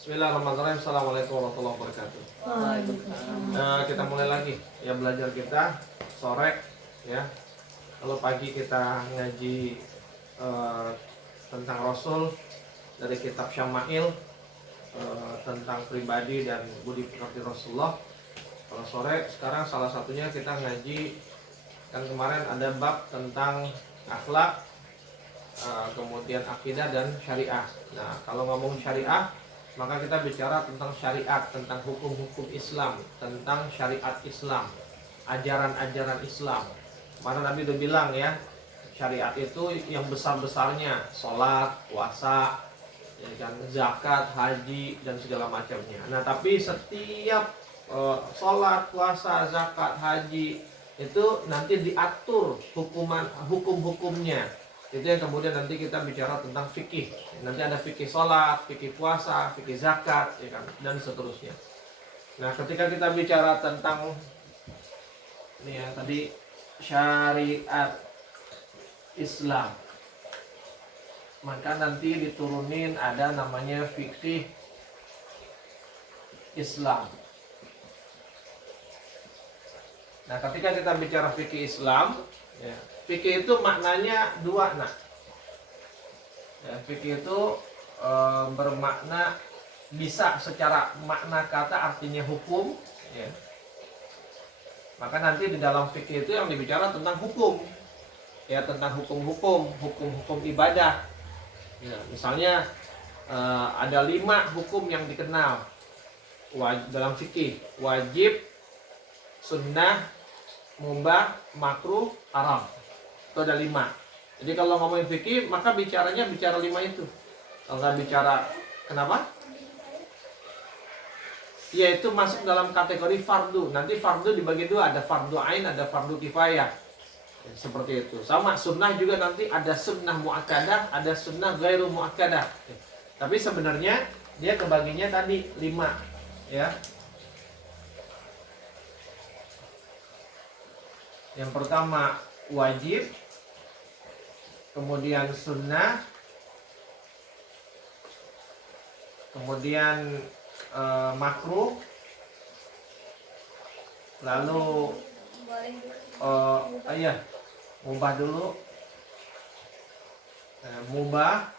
Bismillahirrahmanirrahim. Assalamualaikum warahmatullahi wabarakatuh. Kita mulai lagi ya belajar kita sore ya. Kalau pagi kita ngaji tentang Rasul dari kitab Syama'il, tentang pribadi dan budi pekerti Rasulullah. Kalau sore sekarang salah satunya kita ngaji, kan kemarin ada bab tentang akhlak, kemudian akidah dan syariah. Nah, kalau ngomong syariah maka kita bicara tentang syariat, tentang hukum-hukum Islam, tentang syariat Islam, ajaran-ajaran Islam. Mana Nabi udah bilang ya, syariat itu yang besar-besarnya, sholat, puasa, ya kan, zakat, haji dan segala macamnya. Nah, tapi setiap sholat, puasa, zakat, haji itu nanti diatur hukum-hukumnya. Itu yang kemudian nanti kita bicara tentang fikih. Nanti ada fikih sholat, fikih puasa, fikih zakat, ya kan, dan seterusnya. Nah, ketika kita bicara tentang ini ya tadi syariat Islam, maka nanti diturunin ada namanya fikih Islam. Nah, ketika kita bicara fikih Islam, ya, fikih itu maknanya dua, nak. Ya, fikih itu bermakna, bisa secara makna kata artinya hukum, ya. Maka nanti di dalam fikih itu yang dibicara tentang hukum, ya, tentang hukum-hukum ibadah. Ya, misalnya ada 5 hukum yang dikenal dalam fikih: wajib, sunnah, mubah, makruh, haram. Itu ada 5. Jadi kalau ngomongin fikih maka bicara 5 itu. Kalau nggak bicara, kenapa? Yaitu masuk dalam kategori fardu. Nanti fardu dibagi 2, ada fardu ain, ada fardu kifayah. Ya, seperti itu. Sama sunnah juga nanti ada sunnah muakkadah, ada sunnah ghairu muakkadah. Ya. Tapi sebenarnya dia kebaginya tadi 5, ya. Yang pertama wajib, kemudian sunnah, kemudian makruh, lalu mubah dulu, mubah,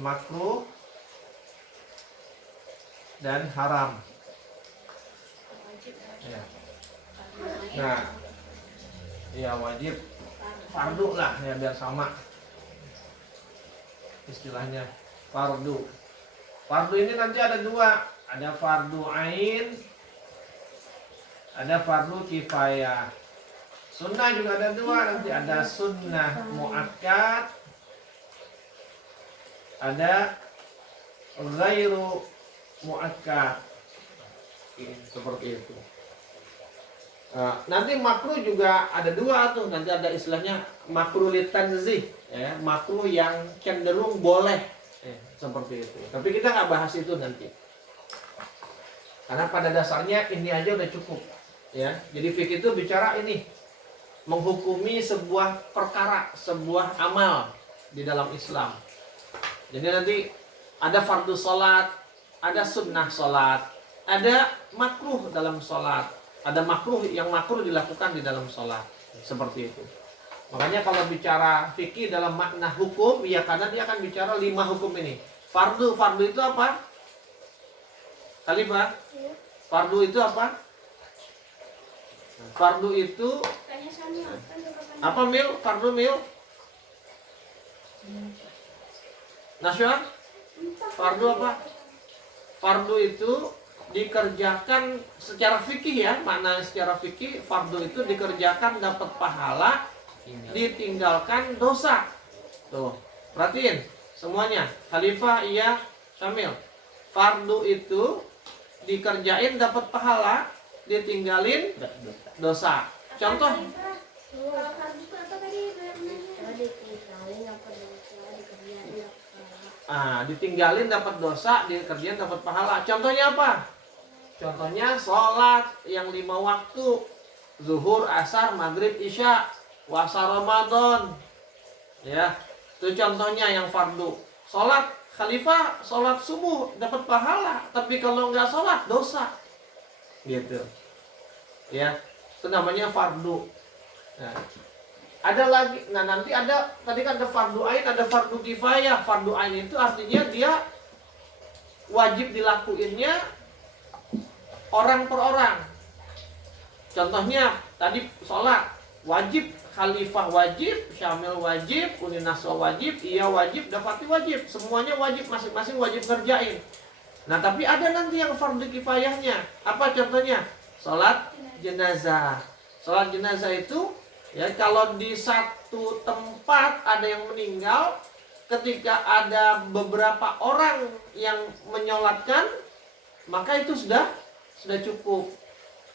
makruh, dan haram. Ya. Nah, ya wajib, fardu lah ya biar sama istilahnya, fardu. Fardu ini nanti ada 2, ada fardu ain, ada fardu kifayah. Sunnah juga ada 2, nanti ada sunnah muakkad, ada ghairu muakkad. Seperti itu. Nanti makruh juga ada 2 tuh, nanti ada istilahnya makruh litanzih, ya, makruh yang cenderung boleh, seperti itu. Tapi kita nggak bahas itu nanti, karena pada dasarnya ini aja udah cukup, ya. Jadi fikih itu bicara ini, menghukumi sebuah perkara, sebuah amal di dalam Islam. Jadi nanti ada fardu sholat, ada sunnah sholat, ada makruh dalam sholat, ada makruh yang makruh dilakukan di dalam sholat, seperti itu. Makanya kalau bicara fikih dalam makna hukum, ya karena dia akan bicara 5 hukum ini. Fardu itu apa? Khalifah? Fardu itu apa? Fardu itu apa, Mil? Fardu, Mil? Nasyar? Fardu apa? Fardu itu dikerjakan secara fikih, ya, makna secara fikih fardu itu dikerjakan dapat pahala, ditinggalkan dosa. Tuh, perhatiin semuanya. Khalifah, iya, Syamil. Fardu itu dikerjain dapat pahala, ditinggalin dosa. Contoh. Ditinggalin dapat dosa, dikerjain dapat pahala. Contohnya apa? Contohnya sholat yang 5 waktu, zuhur, asar, maghrib, isya, puasa Ramadan, ya. Itu contohnya yang fardu. Sholat Khalifah sholat subuh dapat pahala, tapi kalau nggak sholat dosa. Gitu. Ya, itu namanya fardu. Nah, ada lagi, nah nanti ada, tadi kan ada fardu ain, ada fardu kifayah. Fardu ain itu artinya dia wajib dilakuinnya orang per orang. Contohnya tadi sholat wajib, khalifah wajib, syamil wajib, uninaswa wajib, iya wajib, dapati wajib, semuanya wajib, masing-masing wajib ngerjain. Nah tapi ada nanti yang fardu kifayahnya. Apa contohnya? Sholat jenazah. Sholat jenazah itu ya kalau di satu tempat ada yang meninggal, ketika ada beberapa orang yang menyolatkan, maka itu sudah cukup.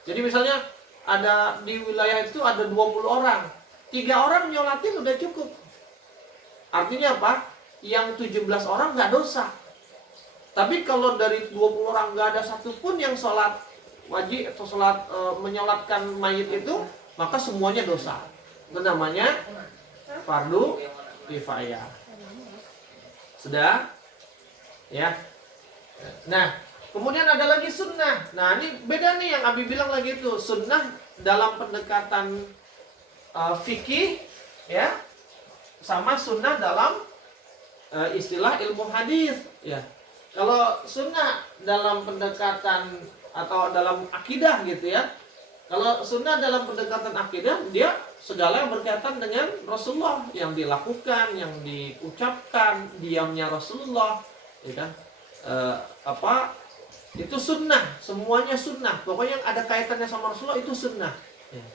Jadi misalnya ada di wilayah itu ada 20 orang, 3 orang nyolatin udah cukup. Artinya apa? Yang 17 orang nggak dosa. Tapi kalau dari 20 orang nggak ada satupun yang sholat wajib atau sholat menyolatkan mayit itu, maka semuanya dosa. Itu namanya fardu kifayah. Sudah? Ya. Nah, kemudian ada lagi sunnah. Nah ini beda nih yang Abi bilang lagi itu. Sunnah dalam pendekatan fikih ya, sama sunnah dalam istilah ilmu hadis ya. Kalau sunnah dalam pendekatan atau dalam akidah gitu ya. Kalau sunnah dalam pendekatan akidah, dia segala yang berkaitan dengan Rasulullah, yang dilakukan, yang diucapkan, diamnya Rasulullah, ya kan? Itu sunnah, semuanya sunnah. Pokoknya yang ada kaitannya sama Rasulullah itu sunnah. Ya.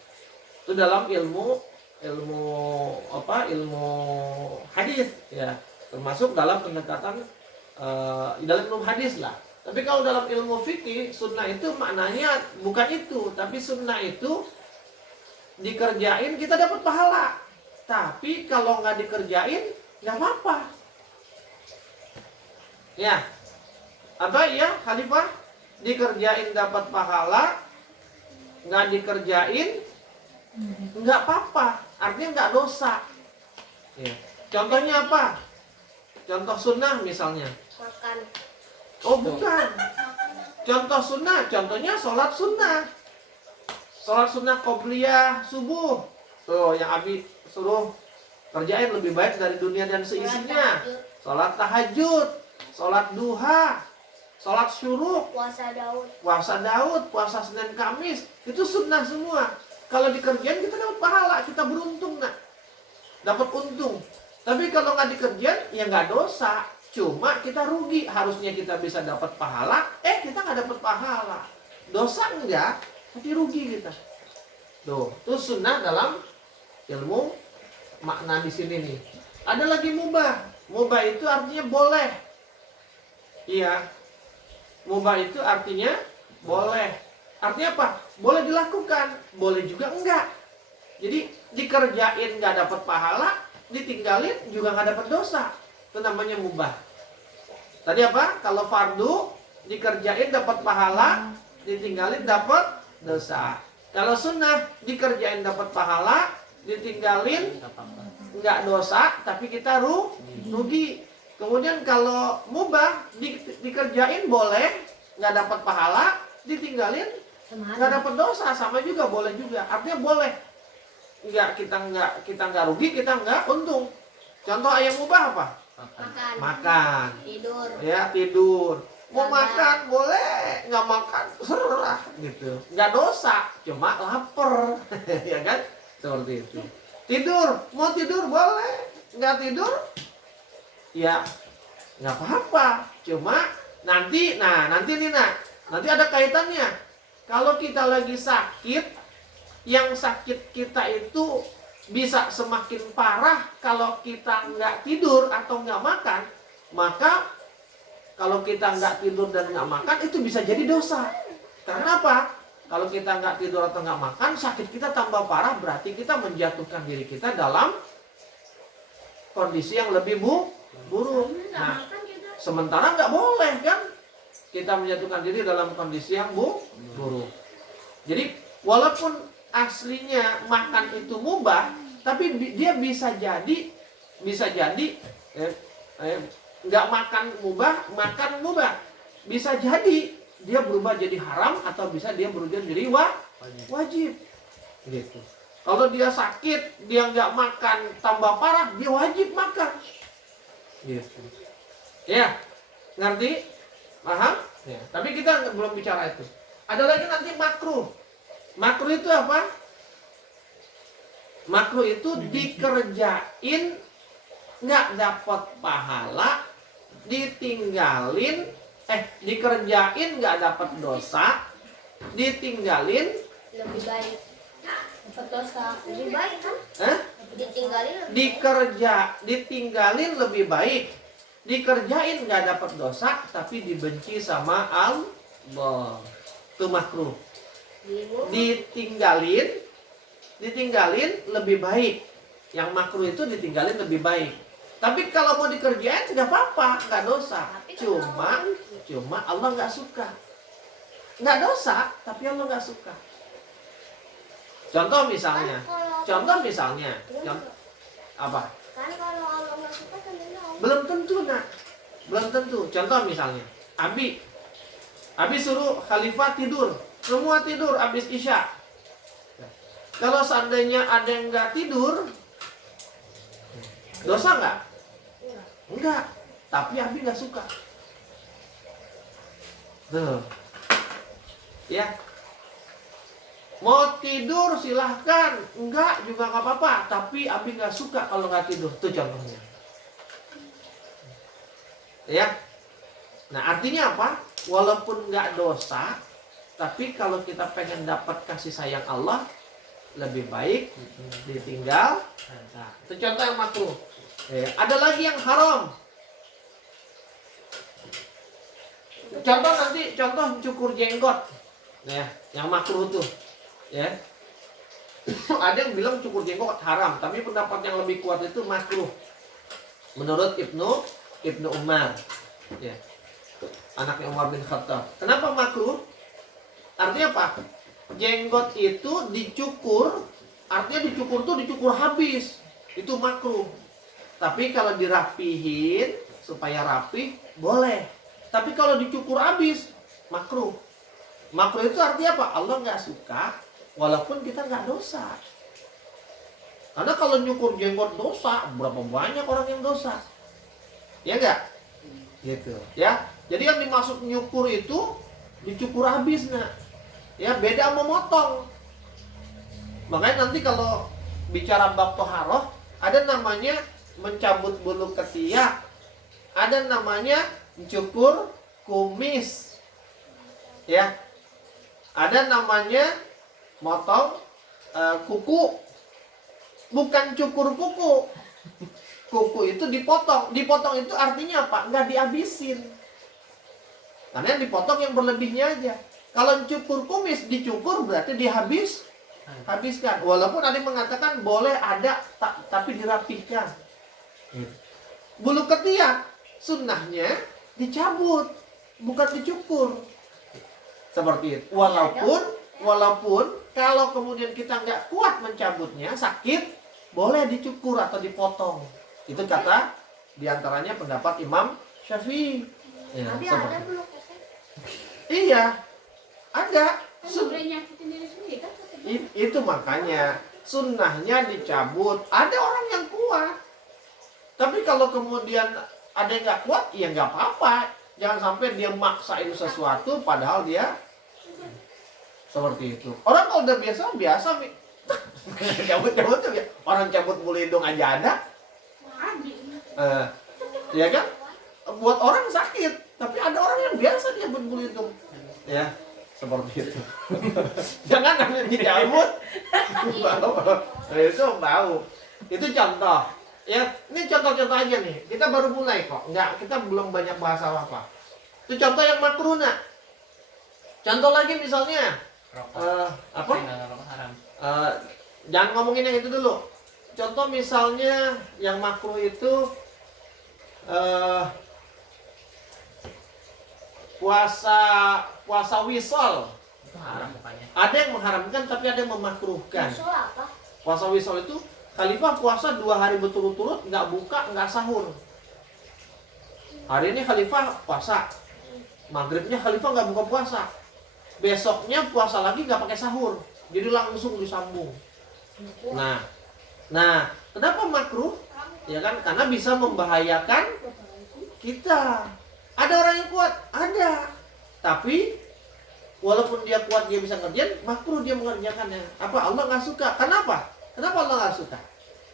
Itu dalam ilmu hadis, ya. Termasuk dalam pendekatan dalam ilmu hadis lah. Tapi kalau dalam ilmu fikih, sunnah itu maknanya bukan itu, tapi sunnah itu dikerjain kita dapat pahala. Tapi kalau nggak dikerjain nggak apa-apa. Ya. Apa ya Khalifah? Dikerjain dapat pahala, nggak dikerjain nggak apa-apa, artinya nggak dosa ya. Contohnya apa? Contoh sunnah misalnya Makan. oh bukan, contoh sunnah, contohnya sholat sunnah. Sholat sunnah qobliyah subuh tuh yang Abi suruh kerjain lebih baik dari dunia dan seisinya. Sholat tahajud, sholat duha, sholat syuruk, puasa Daud, puasa Senin Kamis, itu sunnah semua. Kalau dikerjain kita dapat pahala, kita beruntung nak, dapat untung. Tapi kalau nggak dikerjain ya nggak dosa, cuma kita rugi. Harusnya kita bisa dapat pahala, kita nggak dapat pahala. Dosa enggak, tapi rugi kita. Tuh, itu sunnah dalam ilmu makna di sini nih. Ada lagi mubah. Mubah itu artinya boleh. Iya. Mubah itu artinya boleh. Artinya apa? Boleh dilakukan, boleh juga enggak. Jadi dikerjain nggak dapat pahala, ditinggalin juga nggak dapat dosa. Itu namanya mubah. Tadi apa? Kalau fardu dikerjain dapat pahala, ditinggalin dapat dosa. Kalau sunnah dikerjain dapat pahala, ditinggalin nggak dosa, tapi kita rugi. Kemudian kalau mubah dikerjain boleh, nggak dapat pahala, ditinggalin nggak dapat dosa, sama juga boleh juga. Artinya boleh. Kita nggak rugi, kita nggak untung. Contoh ayam mubah apa? Makan. Tidur. Ya tidur. Mau makan boleh, nggak makan serah gitu. Nggak dosa, cuma lapar, ya kan? Seperti itu. Tidur, mau tidur boleh, nggak tidur, ya nggak apa-apa. Cuma nanti ada kaitannya. Kalau kita lagi sakit, yang sakit kita itu bisa semakin parah kalau kita nggak tidur atau nggak makan. Maka kalau kita nggak tidur dan nggak makan itu bisa jadi dosa. Karena apa? Kalau kita nggak tidur atau nggak makan, sakit kita tambah parah, berarti kita menjatuhkan diri kita dalam kondisi yang lebih buruk. Nah, sementara nggak boleh kan kita menjatuhkan diri dalam kondisi yang buruk. Jadi walaupun aslinya makan itu mubah, tapi dia bisa jadi nggak makan mubah, makan mubah. Bisa jadi dia berubah jadi haram atau bisa dia berubah jadi wajib. Gitu. Kalau dia sakit, dia nggak makan tambah parah, dia wajib makan. Gitu. Ya, ngerti? Paham? Ya. Tapi kita belum bicara itu. Ada lagi nanti makruh. Makruh itu apa? Makruh itu dikerjain nggak dapat pahala, ditinggalin, dikerjain nggak dapat dosa, ditinggalin lebih baik. Dapat dosa lebih baik kan? Ditinggalin lebih baik. Dikerjain nggak dapat dosa, tapi dibenci sama Allah. Itu makruh. Ditinggalin lebih baik. Yang makruh itu ditinggalin lebih baik. Tapi kalau mau dikerjain nggak apa-apa, nggak dosa. Cuma Allah nggak suka. Nggak dosa, tapi Allah nggak suka. Contoh misalnya, apa? Kan kalau Allah nggak suka tentunya Allah. Belum tentu nak, belum tentu. Contoh misalnya, Abi suruh Khalifah tidur, semua tidur habis Isya. Kalau seandainya ada yang nggak tidur, dosa nggak? Enggak, tapi Abi nggak suka. Tuh, ya. Mau tidur silahkan, enggak juga nggak apa-apa, tapi Abi nggak suka kalau nggak tidur. Itu contohnya. Ya, nah artinya apa? Walaupun nggak dosa, tapi kalau kita pengen dapat kasih sayang Allah, lebih baik ditinggal. Nah, itu contoh yang makruh. Ada lagi yang haram. Contoh cukur jenggot, ya, yang makruh tuh. Ya, ada yang bilang cukur jenggot haram, tapi pendapat yang lebih kuat itu makruh. Menurut Ibnu Umar, ya, anaknya Umar bin Khattab. Kenapa makruh? Artinya apa? Jenggot itu dicukur, artinya dicukur habis, itu makruh. Tapi kalau dirapihin supaya rapih, boleh. Tapi kalau dicukur habis, makruh. Makruh itu artinya apa? Allah nggak suka. Walaupun kita nggak dosa. Karena kalau nyukur jenggot dosa, berapa banyak orang yang dosa? Ya nggak? Gitu. Ya. Jadi yang dimaksud nyukur itu dicukur habis, nak. Ya, beda sama motong. Makanya nanti kalau bicara bab toharoh, ada namanya mencabut bulu ketiak, ada namanya cukur kumis. Ya. Ada namanya motong kuku, bukan cukur kuku. Kuku itu dipotong. Dipotong itu artinya apa? Nggak dihabisin. Karena yang dipotong yang berlebihnya aja. Kalau cukur kumis, dicukur berarti habiskan. Walaupun ada yang mengatakan boleh ada, tapi dirapihkan. Bulu ketiak, sunnahnya dicabut, bukan dicukur. Seperti itu. Walaupun kalau kemudian kita nggak kuat mencabutnya, sakit, boleh dicukur atau dipotong. Itu kata diantaranya pendapat Imam Syafi'i. Ya, tapi ada belum kesel. Iya, ada. Kan Itu makanya sunnahnya dicabut. Ada orang yang kuat. Tapi kalau kemudian ada yang nggak kuat, ya nggak apa-apa. Jangan sampai dia maksain sesuatu padahal dia seperti itu. Orang kalau udah biasa cabut tuh ya. Orang cabut bulu hidung aja ada. Ya kan? Buat orang sakit, tapi ada orang yang biasa dia cabut bulu hidung. Ya, seperti itu. Jangan namanya dicabut. Itu bau. Itu contoh. Ya, ini contoh-contoh aja nih. Kita baru mulai kok. Kita belum banyak bahasa apa. Itu contoh yang makruh, nak. Contoh lagi misalnya apa? Jangan ngomongin yang itu dulu. Contoh misalnya yang makruh itu puasa wisol. Ada yang mengharamkan tapi ada yang memakruhkan. Puasa wisol itu Khalifah puasa 2 hari berturut-turut, nggak buka, nggak sahur. Hari ini khalifah puasa, maghribnya khalifah nggak buka puasa, besoknya puasa lagi nggak pakai sahur, jadi langsung disambung. Nah, kenapa makruh? Ya kan, karena bisa membahayakan kita. Ada orang yang kuat, ada, tapi walaupun dia kuat, dia bisa ngerjain, makruh dia mengerjakannya. Apa? Allah nggak suka. Kenapa? Kenapa Allah nggak suka?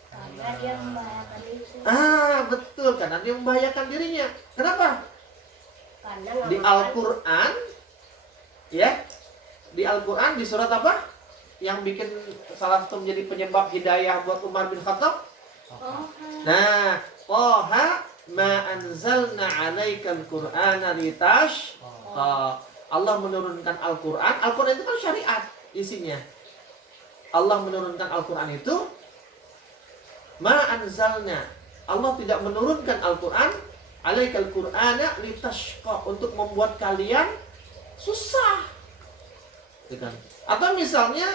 Karena dia membahayakan diri sendiri. Betul, karena dia membahayakan dirinya. Kenapa? Karena Di Al-Quran, ya, di Al-Quran di surat apa? Yang bikin salah satu menjadi penyebab hidayah buat Umar bin Khattab. Nah, Toha ma anzalna 'alaikal Qur'ana litashqa. Allah menurunkan Al-Quran. Al-Quran itu kan syariat isinya. Allah menurunkan Al-Quran itu ma anzalna. Allah tidak menurunkan Al-Quran 'alaikal Qur'ana litashqa, untuk membuat kalian susah. Atau misalnya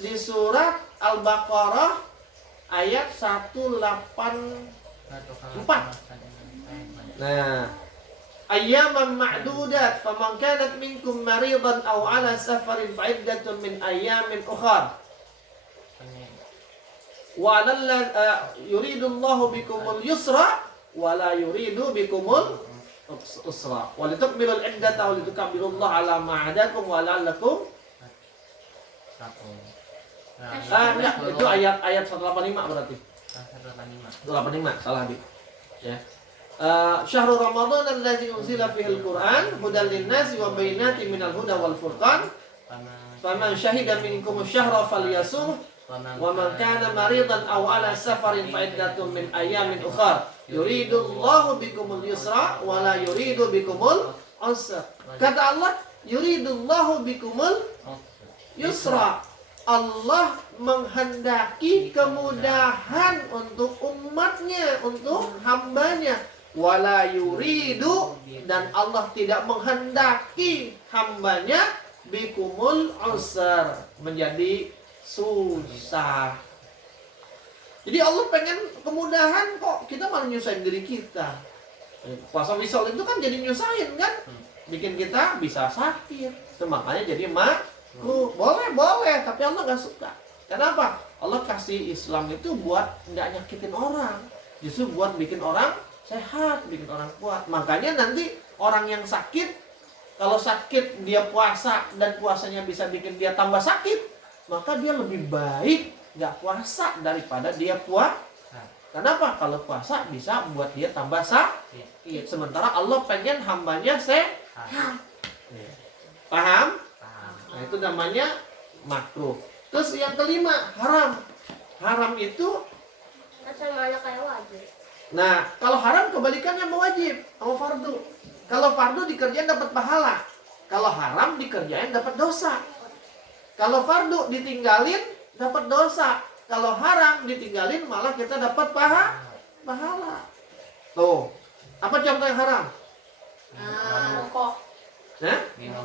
di surat Al-Baqarah ayat 184. Nah, ayyaman ma'dudat faman kanat minkum maridan aw 'ala safarin fa iddatun min ayyamin ukhar. Wa 'alal yuridullahu bikumul yusra wa la yuridu bikumul usra. Wa litukmilul iddata wa litukabbirullaha 'ala ma 'adakum wa la'allakum. Enggak, itu ayat 185 berarti. 185, salah Habib. Ya. Syahrul Ramadan allazi unzila fihil Qur'an hudal linnasi wa bayyinatin minal huda wal furqan. Faman syahida minkum asy-syahra falyasum wa man kana maridan aw 'ala safarin fa iddatun min ayyamin ukhra. Yuridullahu bikumul yusra wa la yuridu bikumul usra. Kata Allah, yuridullahu bikumul yusra. Allah menghendaki kemudahan untuk umatnya, untuk hambanya. Wala yuridu, dan Allah tidak menghendaki hambanya bikumul usr, menjadi susah. Jadi Allah pengen kemudahan, kok kita malah nyusahin diri kita. Puasa wisol itu kan jadi nyusahin kan, bikin kita bisa sakit. Makanya jadi boleh, tapi Allah nggak suka. Kenapa? Allah kasih Islam itu buat nggak nyakitin orang, justru buat bikin orang sehat, bikin orang kuat. Makanya nanti orang yang sakit, kalau sakit dia puasa dan puasanya bisa bikin dia tambah sakit, maka dia lebih baik nggak puasa daripada dia puasa. Kenapa? Kalau puasa bisa buat dia tambah sakit. Sementara Allah pengen hambanya sehat. Paham? Nah, itu namanya makruh. Terus yang kelima, haram. Haram itu sama kayak wajib. Nah, kalau haram kebalikannya sama wajib, sama fardu. Kalau fardu dikerjain dapat pahala. Kalau haram dikerjain dapat dosa. Kalau fardu ditinggalin dapat dosa. Kalau haram ditinggalin malah kita dapat pahala. Tuh. Apa contoh yang haram? Rokok. Nah? Minum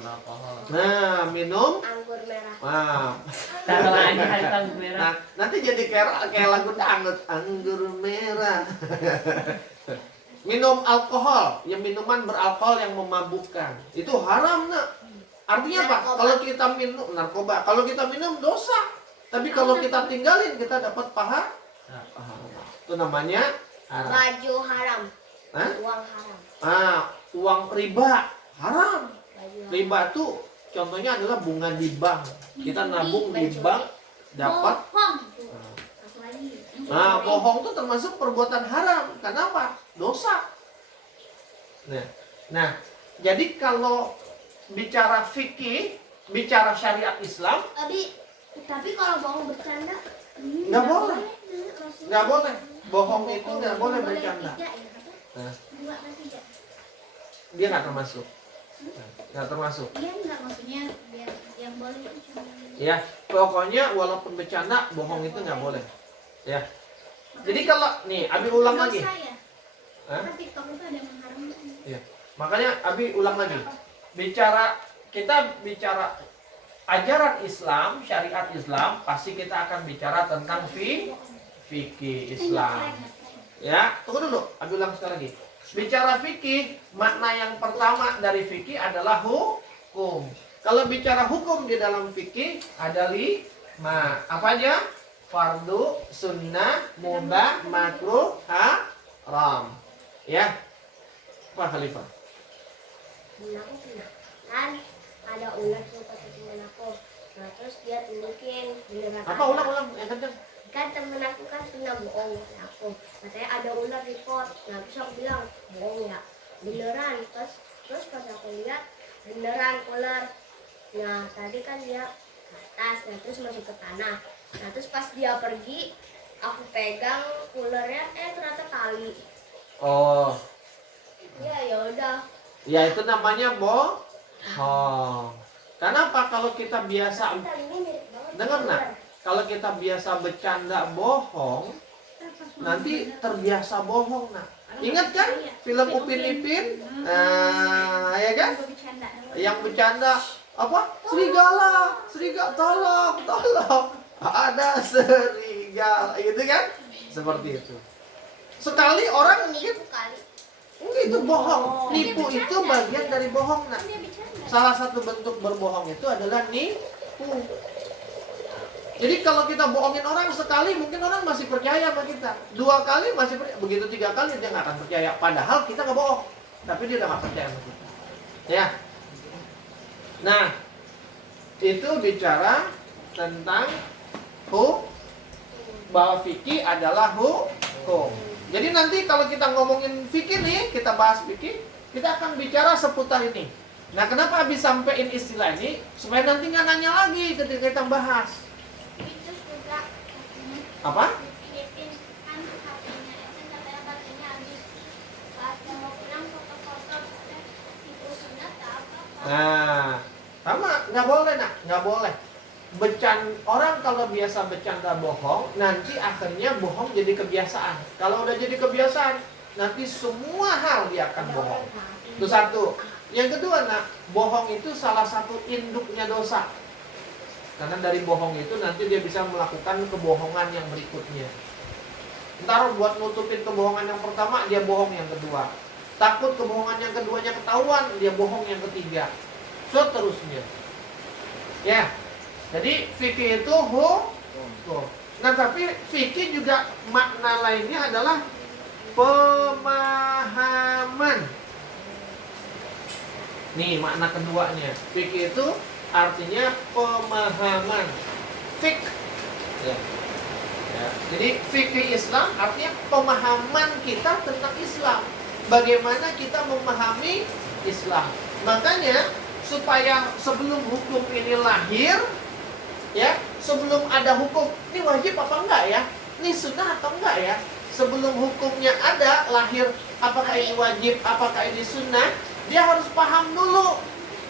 alkohol. Nah, minum Anggur merah. Taruh aja anggur merah. Nah, nanti jadi kayak lagu dangdut, anggur merah. Minum alkohol, yang minuman beralkohol yang memabukkan, itu haram, nak. Artinya apa? Kalau kita minum narkoba, kalau kita minum dosa. Tapi kalau kita tinggalin kita dapat pahala. Itu namanya haram. Baju haram. Hah? Uang haram. Uang riba haram. Baju haram. Riba itu contohnya adalah bunga di bank. Kita nabung di bank dapat. Bohong itu termasuk perbuatan haram. Kenapa? Dosa. Nah, jadi kalau bicara fikih, bicara syariat Islam, Tapi kalau bohong bercanda nggak boleh. Nggak boleh. Bohong itu nggak boleh bercanda. Nah, dia nggak termasuk. Nggak termasuk. Iya, nggak, maksudnya biar yang boleh itu cuma. Ya, pokoknya walaupun bercanda, bohong itu nggak boleh. Ya. Jadi kalau nih, Abi ulang lagi. Karena TikTok itu ada yang mengharamkan. Ya. Makanya Abi ulang lagi. Kita bicara ajaran Islam, syariat Islam, pasti kita akan bicara tentang fikih Islam. Ya, tunggu dulu. Abi ulang sekali lagi. bicara fikih, makna yang pertama dari fikih adalah hukum. Kalau bicara hukum di dalam fikih ada 5. Apa aja? Fardu, sunnah, mubah, makruh, haram. Ya. Pak Khalifah. Temen aku kena kan ada ular tuh kata temen aku. Nah terus dia tunjukin beneran Apa ada. ulang yang kencang? Kan temen aku kan pernah bohong sama aku, katanya ada ular di pot. Nah terus aku bilang bohong ya, beneran. Terus pas aku lihat beneran ular. Nah tadi kan dia ke atas, nah terus masuk ke tanah. Nah terus pas dia pergi, aku pegang ularnya, ternyata tali. Oh, Ya udah. ya itu namanya bohong. Kenapa kalau kita biasa Talinya mirip banget. dengar sama nak? ular. Kalau kita biasa bercanda bohong, nanti terbiasa bohong nak. Ingat kan film Upin Ipin? Ya kan? Yang bercanda apa? Serigala, tolong, ada serigala, gitu kan? Seperti itu. Sekali orang mungkin Nipu kali. itu bohong. Nipu itu bagian dari bohong nak. Salah satu bentuk berbohong itu adalah nipu. Jadi kalau kita bohongin orang sekali, mungkin orang masih percaya sama kita. 2 kali masih percaya. Begitu 3 kali dia nggak akan percaya. Padahal kita nggak bohong, tapi dia udah nggak percaya sama kita. Ya. Nah, itu bicara tentang bahwa fikih adalah hukum. Jadi nanti kalau kita ngomongin fikih nih, kita bahas fikih, kita akan bicara seputar ini. Nah, kenapa habis sampein istilah ini? Supaya nanti nggak nanya lagi ketika kita bahas. Itu juga Apa? Filipin kan HP-nya itu katanya baterainya habis. Pas mau pulang foto-foto tipu sunat apa? Nah, sama, nggak boleh nak, nggak boleh. Orang kalau biasa bercanda bohong, nanti akhirnya bohong jadi kebiasaan. Kalau udah jadi kebiasaan, nanti semua hal dia akan bohong. Itu satu. Yang kedua nak, bohong itu salah satu induknya dosa. Karena dari bohong itu nanti dia bisa melakukan kebohongan yang berikutnya. Ntar buat nutupin kebohongan yang pertama, dia bohong yang kedua. Takut kebohongan yang keduanya ketahuan, dia bohong yang ketiga. Seterusnya. Ya. Jadi fikih itu hukum. Nah tapi fikih juga makna lainnya adalah pemahaman. Nih makna keduanya. Fikih itu artinya pemahaman. Fik. Ya. Ya. Jadi fikih Islam artinya pemahaman kita tentang Islam. Bagaimana kita memahami Islam. Makanya supaya sebelum hukum ini lahir, ya, sebelum ada hukum, ini wajib apa enggak ya? Ini sunnah atau enggak ya? Sebelum hukumnya ada, lahir, apakah ini wajib, apakah ini sunnah, dia harus paham dulu,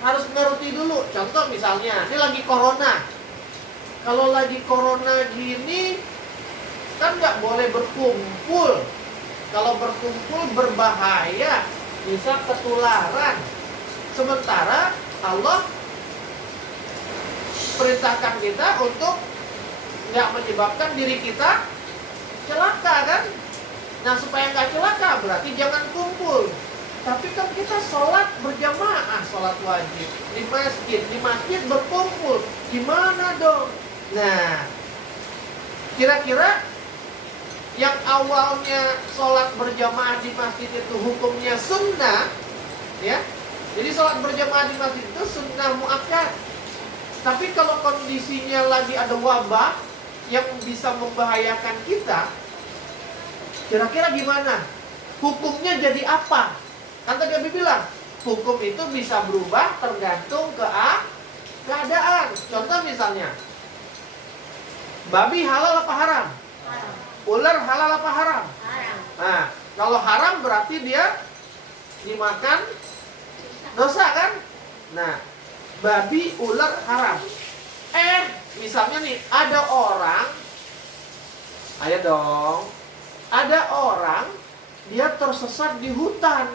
harus ngerti dulu. Contoh misalnya, ini lagi corona. Kalau lagi corona gini, kan nggak boleh berkumpul. Kalau berkumpul berbahaya, bisa ketularan. Sementara Allah perintahkan kita untuk nggak menyebabkan diri kita celaka kan? Nah supaya nggak celaka berarti jangan kumpul. Tapi kan kita sholat berjamaah, sholat wajib di masjid berkumpul, gimana dong? Nah kira-kira yang awalnya sholat berjamaah di masjid itu hukumnya sunnah, ya? Jadi sholat berjamaah di masjid itu sunnah muakkad. Tapi kalau kondisinya lagi ada wabah yang bisa membahayakan kita, kira-kira gimana? Hukumnya jadi apa? Kan tadi Abi bilang, hukum itu bisa berubah tergantung keadaan. Contoh misalnya, babi halal apa haram? Haram. Ular halal apa haram? Haram. Nah, kalau haram berarti dia dimakan dosa kan? Nah, babi, ular haram. Misalnya nih, ada orang, ayo dong, ada orang, dia tersesat di hutan.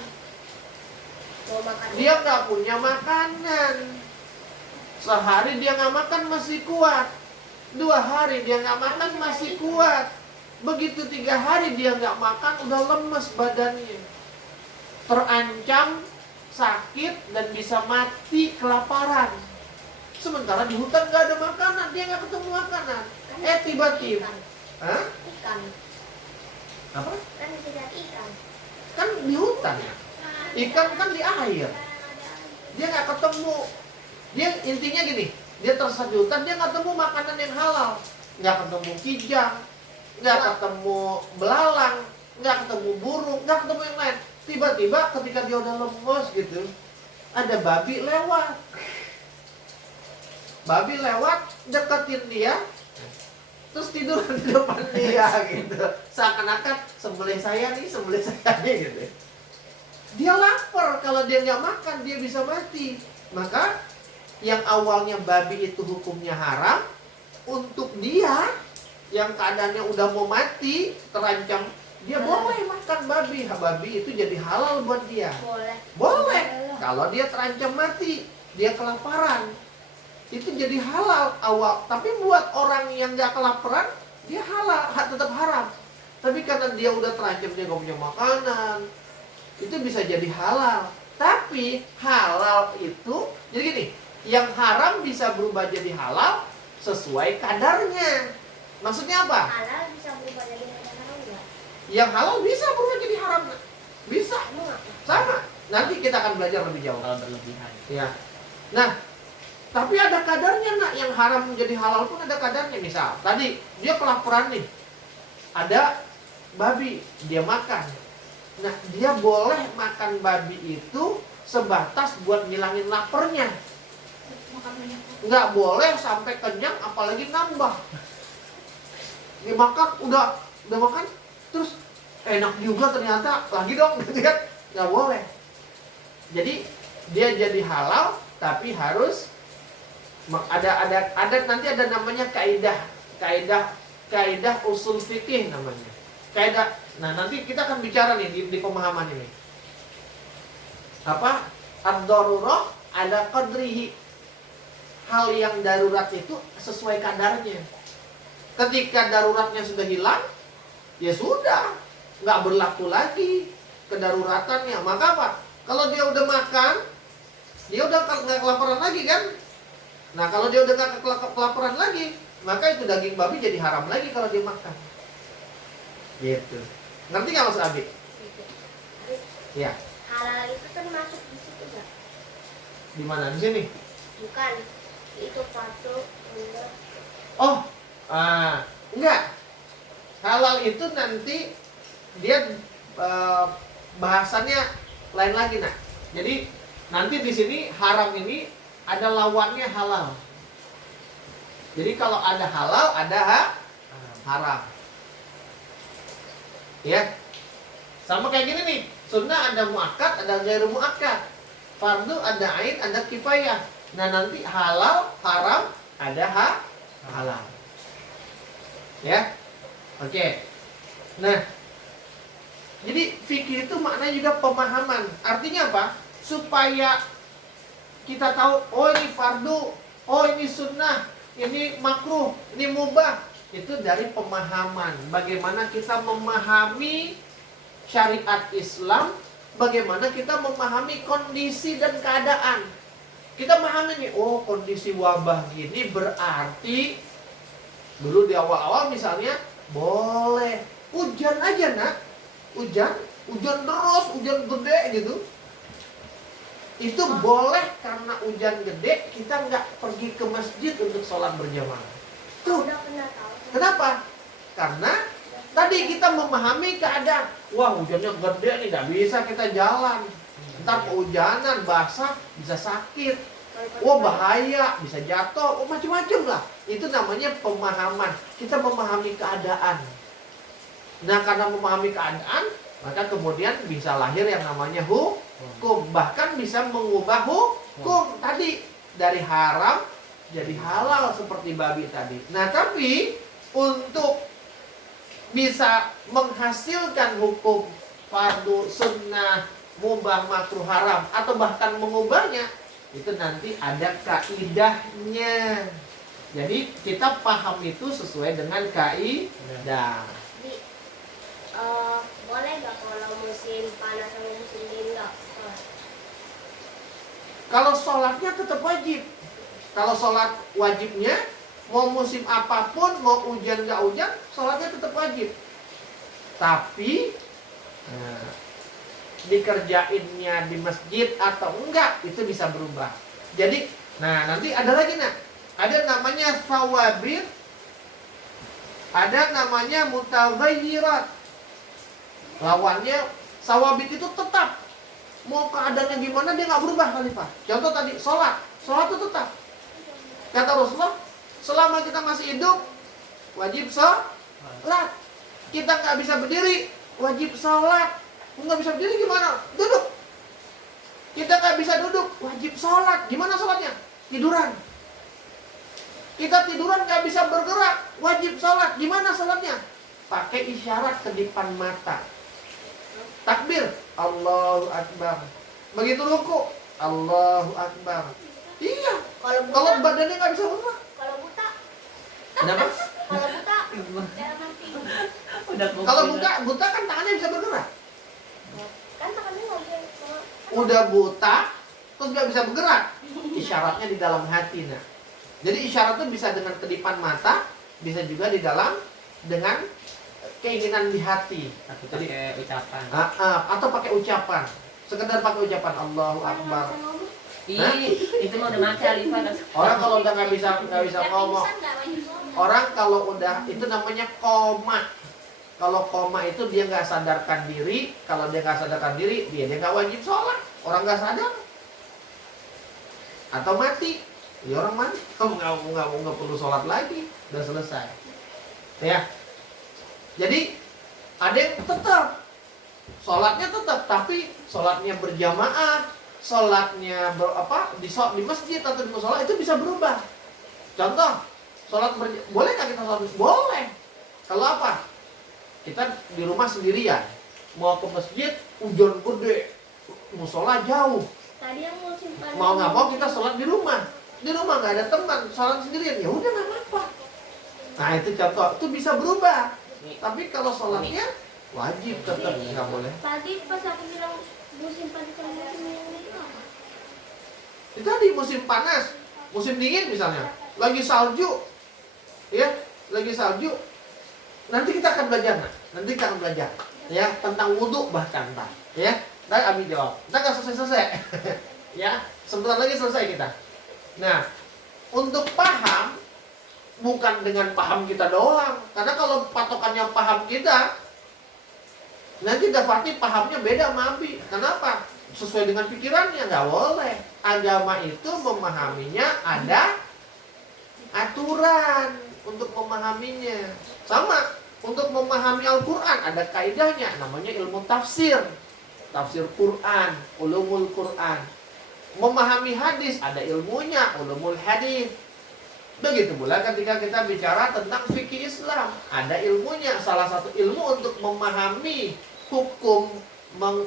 Mau makan. Dia nggak punya makanan. Sehari dia nggak makan masih kuat. 2 hari dia nggak makan masih kuat. Begitu 3 hari dia nggak makan, udah lemes badannya. terancam sakit dan bisa mati kelaparan. Sementara di hutan nggak ada makanan, dia nggak ketemu makanan. Tiba-tiba, Ikan. hah? Ikan. Apa? Kan bisa cari ikan. Kan di hutan ya. Ikan kan di air. Dia nggak ketemu. Dia intinya gini, dia tersesat di hutan, dia nggak ketemu makanan yang halal, nggak ketemu kijang, nggak ketemu belalang, nggak ketemu burung, nggak ketemu yang lain. Tiba-tiba ketika dia udah lemes gitu, ada babi lewat. Babi lewat, deketin dia, terus tidur di depan dia gitu. Seakan-akan sembelih saya nih gitu. Dia lapar, kalau dia nggak makan dia bisa mati. Maka yang awalnya babi itu hukumnya haram, untuk dia yang keadaannya udah mau mati, terancam, dia boleh makan babi. Babi itu jadi halal buat dia. Boleh. Kalau dia terancam mati, dia kelaparan, itu jadi halal awal. Tapi buat orang yang nggak kelaparan, dia halal, tetap haram. Tapi karena dia udah terancam, dia nggak punya makanan, itu bisa jadi halal. Tapi halal itu, jadi gini, yang haram bisa berubah jadi halal sesuai kadarnya. Maksudnya apa? Halal bisa berubah jadi haram enggak? Yang halal bisa berubah jadi haram. Bisa. Emang apa? Sama. Nanti kita akan belajar lebih jauh. Kalau berlebihan. Ya. Nah, tapi ada kadarnya nak. Yang haram menjadi halal pun ada kadarnya. Misal, tadi dia kelaparan nih. Ada babi, dia makan. Nah, dia boleh makan babi itu sebatas buat ngilangin laparnya. Nggak boleh sampai kenyang, apalagi nambah. Dia makan, udah makan, terus enak juga ternyata, lagi dong, gitu kan? Nggak boleh. Jadi dia jadi halal, tapi harus ada nanti ada namanya kaidah usul fikih namanya. Kaidah. Nah, nanti kita akan bicara nih di pemahaman ini. Apa? Ad-darurah ala qadrihi. Hal yang darurat itu sesuai kadarnya. Ketika daruratnya sudah hilang, ya sudah, nggak berlaku lagi kedaruratannya. Maka apa? Kalau dia udah makan, dia udah nggak kelaparan lagi kan? Nah, kalau dia udah nggak kelaparan lagi, maka itu daging babi jadi haram lagi kalau dia makan. Gitu. Ngerti nggak Mas Abi? Ya. Halal itu termasuk di situ nggak? Di mana? Di sini? Bukan. Itu patu, enggak. Oh, enggak. Halal itu nanti dia bahasannya lain lagi nak. Jadi nanti di sini haram ini ada lawannya halal. Jadi kalau ada halal ada haram. Ya, sama kayak gini nih. Sunnah ada muakkad, ada ghairu muakkad. Fardu ada ain, ada kifayah. Nah nanti halal, haram, ada halal. Ya, oke. Nah, jadi fikih itu maknanya juga pemahaman. Artinya apa? Supaya kita tahu, oh ini fardu, oh ini sunnah, ini makruh, ini mubah. Itu dari pemahaman. Bagaimana kita memahami syariat Islam, bagaimana kita memahami kondisi dan keadaan. Kita memahami nih, oh kondisi wabah gini berarti dulu di awal-awal misalnya boleh hujan aja nak, hujan terus, hujan gede gitu. Itu boleh karena hujan gede kita nggak pergi ke masjid untuk sholat berjamaah. Tuh. Udah pernah tahu. Kenapa? Karena tadi kita memahami keadaan. Wah hujannya gede nih, nggak bisa kita jalan. Ntar kehujanan, basah, bisa sakit. Wah bahaya, bisa jatuh, macam-macam lah. Itu namanya pemahaman. Kita memahami keadaan. Nah karena memahami keadaan, maka kemudian bisa lahir yang namanya hukum. Bahkan bisa mengubah hukum. Tadi dari haram jadi halal seperti babi tadi. Nah tapi untuk bisa menghasilkan hukum fardu, sunnah, mubah, makruh, haram, atau bahkan mengubahnya, itu nanti ada kaidahnya. Jadi kita paham itu sesuai dengan kaidah. Boleh nggak kalau musim panas sama musim dingin nggak Kalau sholatnya tetap wajib. Kalau sholat wajibnya, mau musim apapun, mau hujan nggak hujan, sholatnya tetap wajib. Tapi dikerjainnya di masjid atau enggak, itu bisa berubah. Jadi, nanti ada lagi ada namanya sawabir, ada namanya mutaghayyirat. Lawannya sawabit itu tetap. Mau keadaannya gimana dia nggak berubah, Khalifah. Contoh tadi sholat itu tetap. Kata Rasulullah, selama kita masih hidup wajib sholat. Kita nggak bisa berdiri, wajib sholat. Nggak bisa berdiri gimana? Duduk. Kita nggak bisa duduk, wajib sholat. Gimana sholatnya? Tiduran. Kita tiduran nggak bisa bergerak, wajib sholat. Gimana sholatnya? Pakai isyarat kedipan mata. Takbir, Allahu Akbar. Begitu ruku, Allahu Akbar. Iya. Kalau badannya nggak bisa bergerak. Kalau buta. Kenapa? Kalau buta. Dalam hati. Kalau buta kan tangannya bisa bergerak. Kan tangannya nggak bisa. Udah buta, terus nggak bisa bergerak. Isyaratnya di dalam hati. Jadi isyarat itu bisa dengan kedipan mata, bisa juga di dalam dengan keinginan di hati. Atau pakai ucapan. Atau pakai ucapan. Sekedar pakai ucapan Allahu Akbar. Itu mah udah mati Alifah. Orang kalau udah nggak bisa ngomong. Orang kalau udah itu namanya koma. Kalau koma itu dia nggak sadarkan diri. Kalau dia nggak sadarkan diri, dia nggak wajib sholat. Orang nggak sadar. Atau mati. Ya orang mati. Kamu nggak perlu sholat lagi. Udah selesai. Ya. Jadi ada yang tetap sholatnya tetap, tapi sholatnya berjamaah, sholatnya di masjid atau di musola itu bisa berubah. Contoh, boleh nggak kita sholat? Boleh. Kalau apa? Kita di rumah sendirian, mau ke masjid hujan gede, musola jauh. Tadi yang musim panas. Mau nggak mau kita sholat di rumah. Di rumah nggak ada teman, sholat sendirian ya udah nggak apa-apa. Nah itu contoh, itu bisa berubah. Tapi kalau sholatnya wajib tetap, nggak boleh. Tadi pas aku bilang musim panas sama musim dingin itu apa? Itu tadi musim panas, musim dingin misalnya, lagi salju, ya, lagi salju. Nanti kita akan belajar, ya, tentang wudhu bahkan, ya. Ntar Abi jawab, ntar nggak selesai, ya. Sebentar lagi selesai kita. Nah, untuk paham, bukan dengan paham kita doang. Karena kalau patokannya paham kita, nanti Dafati pahamnya beda sama Abi. Kenapa? Sesuai dengan pikirannya, nggak boleh. Agama itu memahaminya ada aturan untuk memahaminya. Sama, untuk memahami Al-Quran ada kaidahnya, namanya ilmu tafsir. Tafsir Quran, ulumul Quran. Memahami hadis ada ilmunya, ulumul hadis. Begitu pula ketika kita bicara tentang fikih Islam, ada ilmunya. Salah satu ilmu untuk memahami hukum,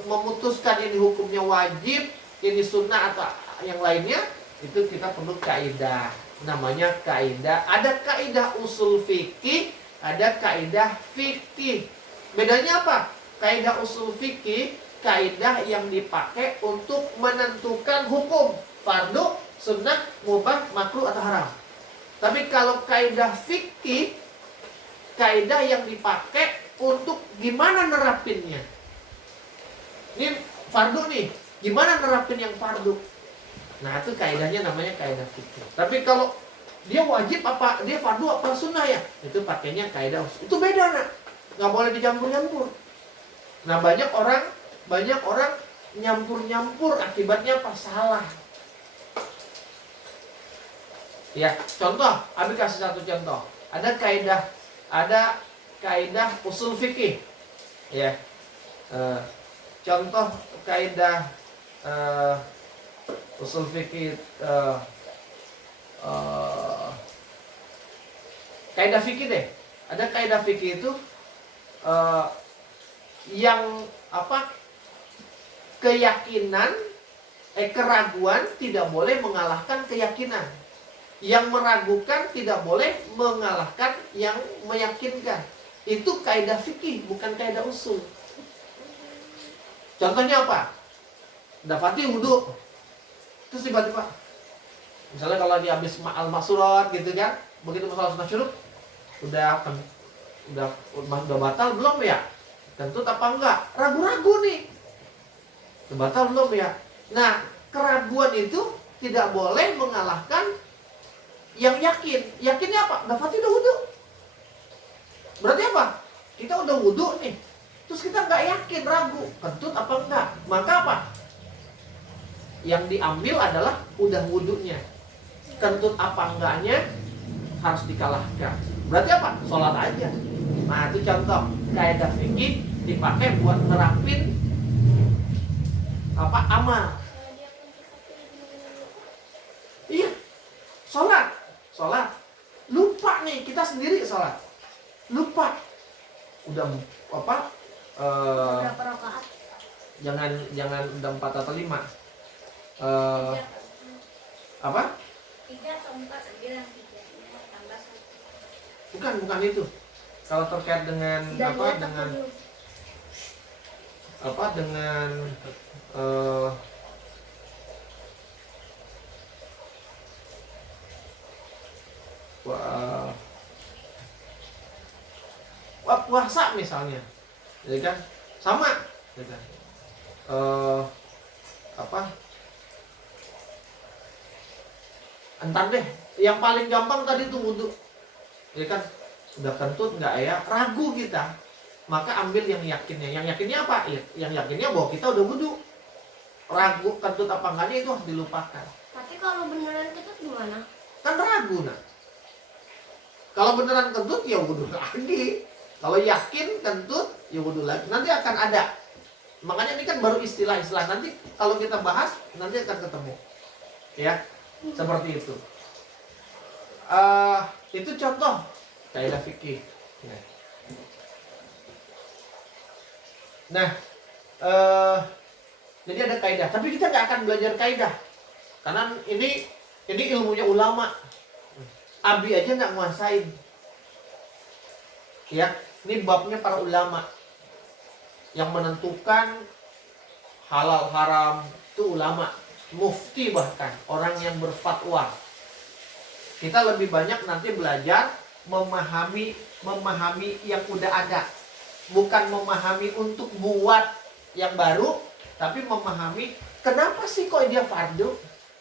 memutuskan ini hukumnya wajib, ini sunnah atau yang lainnya, itu kita perlu kaidah. Namanya kaidah. Ada kaidah usul fikih, ada kaidah fikih. Bedanya apa? Kaidah usul fikih, kaidah yang dipakai untuk menentukan hukum fardu, sunnah, mubah, makruh atau haram. Tapi kalau kaidah fikih, kaidah yang dipakai untuk gimana nerapinnya. Ini fardu nih, gimana nerapin yang fardu. Nah itu kaidahnya namanya kaidah fikih. Tapi kalau dia wajib apa, dia fardu apa sunnah ya, itu pakainya kaidah. Itu beda nak, nggak boleh dicampur-campur. Nah banyak orang nyampur-nyampur, akibatnya apa? Salah. Ya, contoh, Abi kasih satu contoh. Ada kaidah usul fikih. Ya. Contoh kaidah usul fikih, kaidah fikih deh. Ada kaidah fikih itu yang apa? Keyakinan, keraguan tidak boleh mengalahkan keyakinan. Yang meragukan tidak boleh mengalahkan yang meyakinkan. Itu kaidah fikih, bukan kaidah usul. Contohnya apa? Dafati wudhu. Terus tiba-tiba, misalnya kalau dia habis al-maksurat gitu kan, begitu masalah sunat syuruk, udah batal belum ya? Kentut apa enggak? Ragu-ragu nih. Batal belum ya? Nah, keraguan itu tidak boleh mengalahkan yang yakin. Yakinnya apa? Berarti udah wudhu. Berarti apa? Kita udah wudhu nih, terus kita nggak yakin, ragu, kentut apa enggak. Maka apa? Yang diambil adalah udah wudhunya. Kentut apa enggaknya harus dikalahkan. Berarti apa? Sholat aja. Nah, itu contoh kaidah fikih dipakai buat nerapin apa amal. Iya, sholat. Lupa nih, kita sendiri sholat. Lupa. Udah apa? Berapa rakaat? Jangan udah 4 atau 5. Apa? 3 atau 4, bilang 3 tambah 1. Bukan itu. Kalau terkait dengan dengan puasa misalnya, ya kan sama, ya kan? Entar deh, yang paling gampang tadi tuh wudhu, ya kan? Udah kentut nggak ya? Ragu kita, maka ambil yang yakinnya. Yang yakinnya apa? Yang yakinnya bahwa kita udah wudhu. Ragu kentut apa enggaknya itu harus dilupakan. Tapi kalau beneran kentut gimana? Kan ragu nah. Kalau beneran kentut ya wudhu lagi. Kalau yakin kentut ya wudhu lagi. Nanti akan ada. Makanya ini kan baru istilah-istilah. Nanti kalau kita bahas nanti akan ketemu. Ya, seperti itu. Itu contoh kaidah fikih. Nah, jadi ada kaidah. Tapi kita nggak akan belajar kaidah. Karena ini ilmunya ulama. Abi aja nggak nguasain. Ya, ini babnya para ulama. Yang menentukan halal haram itu ulama, mufti bahkan, orang yang berfatwa. Kita lebih banyak nanti belajar memahami yang udah ada. Bukan memahami untuk buat yang baru, tapi memahami kenapa sih kok dia fardu?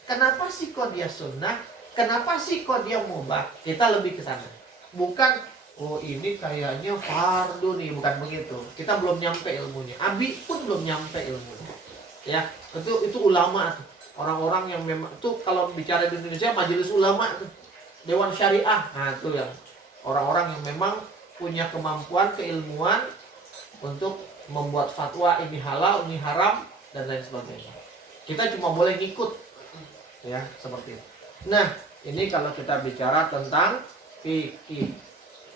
Kenapa sih kok dia sunnah? Kenapa sih kok dia mubah? Kita lebih ke sana. Bukan, oh ini kayaknya fardu nih, bukan begitu. Kita belum nyampe ilmunya. Abi pun belum nyampe ilmunya. Ya, itu ulama tuh. Orang-orang yang memang tuh kalau bicara di Indonesia majelis ulama tuh. Dewan Syariah. Nah, itu yang orang-orang yang memang punya kemampuan, keilmuan untuk membuat fatwa ini halal, ini haram dan lain sebagainya. Kita cuma boleh ngikut. Ya, seperti itu. Nah, ini kalau kita bicara tentang fikih.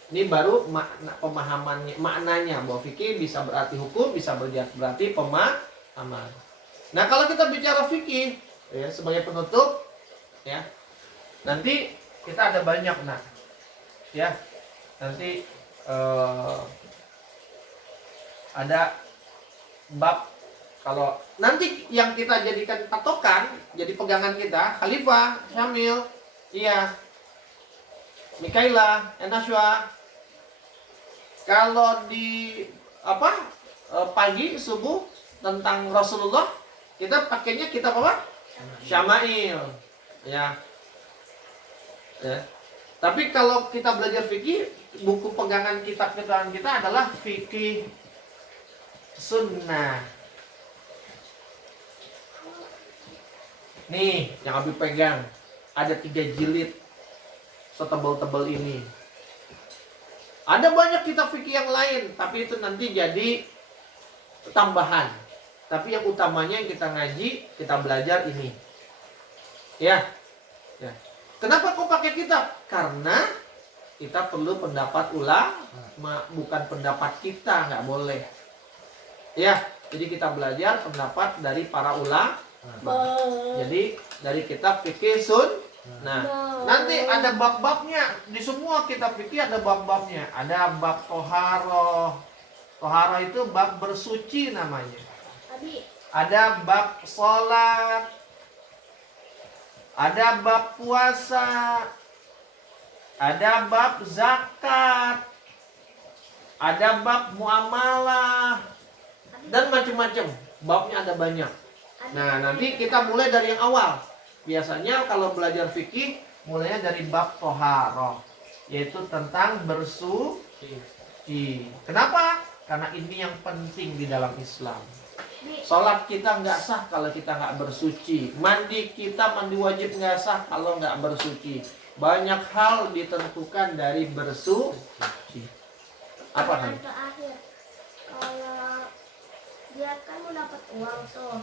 Ini baru pemahamannya, maknanya bahwa fikih bisa berarti hukum, bisa berarti pemahaman. Nah, kalau kita bicara fikih ya, sebagai penutup ya. Nanti kita ada banyak ya. Nanti ada bab. Kalau nanti yang kita jadikan patokan, jadi pegangan kita, Khalifah, Syamil, iya, Mikaela, Enashwa. Kalau di pagi subuh tentang Rasulullah, kita pakainya kitab apa? Syama'il, ya. Tapi kalau kita belajar fikih, buku pegangan kita adalah fikih sunnah. Nih, yang Abi pegang ada 3 jilid setebal-tebal ini. Ada banyak kitab fikih yang lain, tapi itu nanti jadi tambahan. Tapi yang utamanya yang kita ngaji, kita belajar ini. Ya. Kenapa kok pakai kitab? Karena kita perlu pendapat ulama, bukan pendapat kita, nggak boleh. Ya, jadi kita belajar pendapat dari para ulama. Jadi dari kitab fikih Nah, nanti ada bab-babnya. Di semua kitab fikih ada bab-babnya. Ada bab toharoh. Toharoh itu bab bersuci namanya. Ada bab sholat. ada bab puasa, ada bab zakat, ada bab muamalah, dan macam-macam. Babnya ada banyak. Nah, nanti kita mulai dari yang awal. Biasanya kalau belajar fikih, mulainya dari bab toharoh, yaitu tentang bersuci. Kenapa? Karena ini yang penting di dalam Islam. Sholat kita nggak sah kalau kita nggak bersuci. Mandi kita, mandi wajib nggak sah kalau nggak bersuci. Banyak hal ditentukan dari bersuci. Apa kan? Terakhir, kalau dia kan mau dapat uang tuh,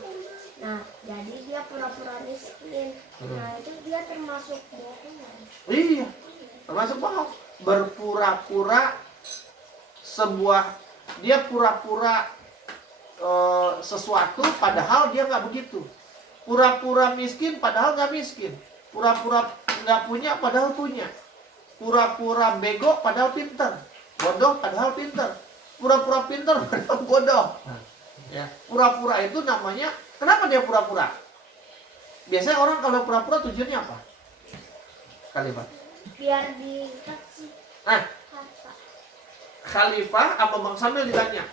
nah jadi dia pura-pura miskin. Nah itu dia termasuk bohong. Iya, termasuk bohong. Berpura-pura sebuah, dia pura-pura sesuatu padahal dia nggak begitu. Pura-pura miskin padahal nggak miskin. Pura-pura nggak punya padahal punya. Pura-pura bego padahal pintar. Bodoh padahal pintar. Pura-pura pintar padahal bodoh. Ya, pura-pura itu namanya, kenapa dia pura-pura? Biasanya orang kalau pura-pura tujuannya apa? Khalifah. Biar dikasih harta. Khalifah apa Bang Samil ditanya,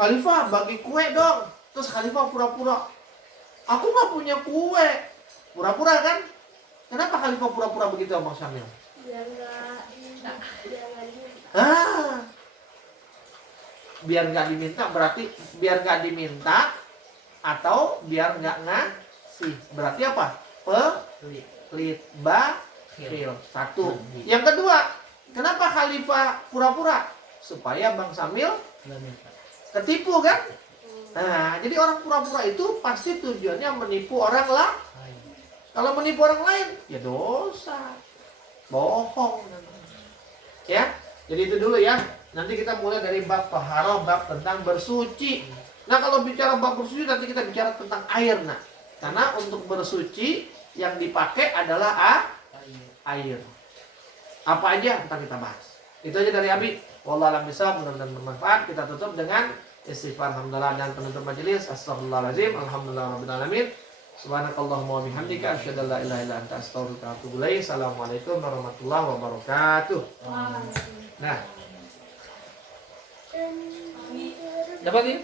Khalifah bagi kue dong. Terus Khalifah pura-pura, aku nggak punya kue. Pura-pura kan? Kenapa Khalifah pura-pura begitu Bang Samil? Biar nggak diminta. Biar nggak diminta berarti biar nggak diminta atau biar nggak ngasih. Berarti apa? Pelit, bakhil. Satu. Yang kedua, kenapa Khalifah pura-pura? Supaya Bang Samil ketipu kan? Nah, jadi orang pura-pura itu pasti tujuannya menipu orang lah. Kalau menipu orang lain, ya dosa, bohong. Ya, jadi itu dulu ya. Nanti kita mulai dari bab taharah, bab tentang bersuci. Nah, kalau bicara bab bersuci nanti kita bicara tentang air, nah. Karena untuk bersuci yang dipakai adalah air. Apa aja ntar kita bahas. Itu aja dari Abi. Wallahu a'lam bishawab, mudah-mudahan bermanfaat. Kita tutup dengan istighfar alhamdulillah dan penutup majelis. Astagfirullahalazim. Alhamdulillahirabbil alamin. Subhanakallahumma wa bihamdika asyhadu an la ilaha illa anta astaghfiruka wa atubu ilaik. Assalamualaikum warahmatullahi wabarakatuh. Nah, Dapat ini?